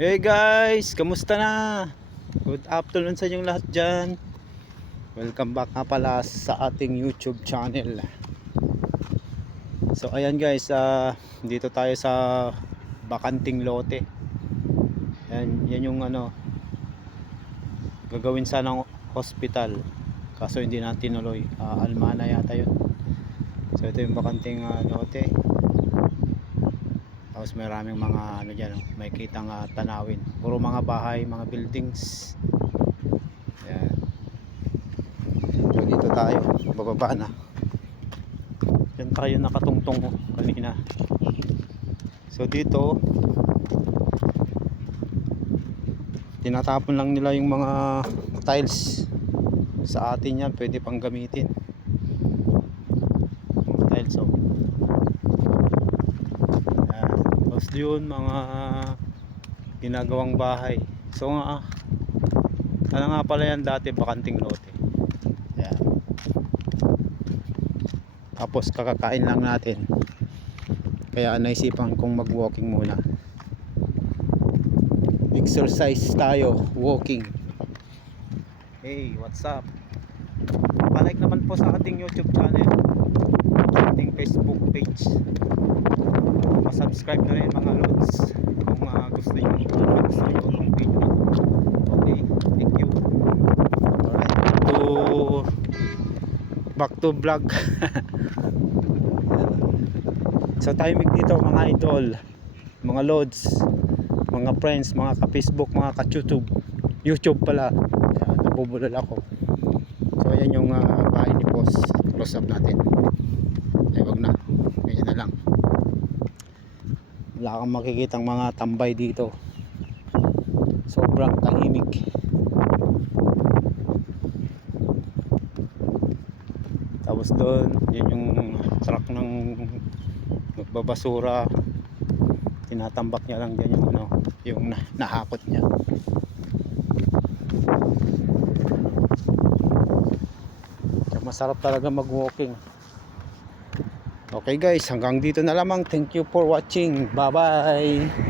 Hey guys, kamusta na? Good afternoon sa inyong lahat dyan. Welcome back nga pala sa ating YouTube channel. So ayan guys, dito tayo sa bakanting lote. Yan yung gagawin sanang hospital. Kaso hindi na tinuloy. Almana yata yun. So ito yung bakanting lote. Tapos maraming mga dyan, may kitang tanawin, puro mga bahay, mga buildings. Ayan. So dito tayo, bababa na. Yan tayo nakatungtong kanina. So dito tinatapon lang nila yung mga tiles. Sa atin yan, pwede pang gamitin mga tiles. So tapos yun mga ginagawang bahay. So ano nga pala yan dati, bakanting lote. Ayan. Tapos kakakain lang natin, kaya naisipan kong mag walking muna, exercise tayo, walking. Hey, what's up? Palike naman po sa ating YouTube channel, sa ating Facebook page. Subscribe na rin mga lods kung gusto nyo itong video. Okay, thank you. Alright, back to vlog. So timing dito mga idol, mga lods, mga friends, mga ka-Facebook, mga ka-YouTube, YouTube pala. Nabubulol ako. So ayan yung bahay ni boss. Close up natin. Ay wag na, ganyan na lang. Wala kang makikitang mga tambay dito, sobrang tahimik. Tapos doon, yun yung truck ng magbabasura, tinatambak niya lang dyan yung nahakot niya. So, masarap talaga mag walking. Okay guys, hanggang dito na lamang. Thank you for watching. Bye bye.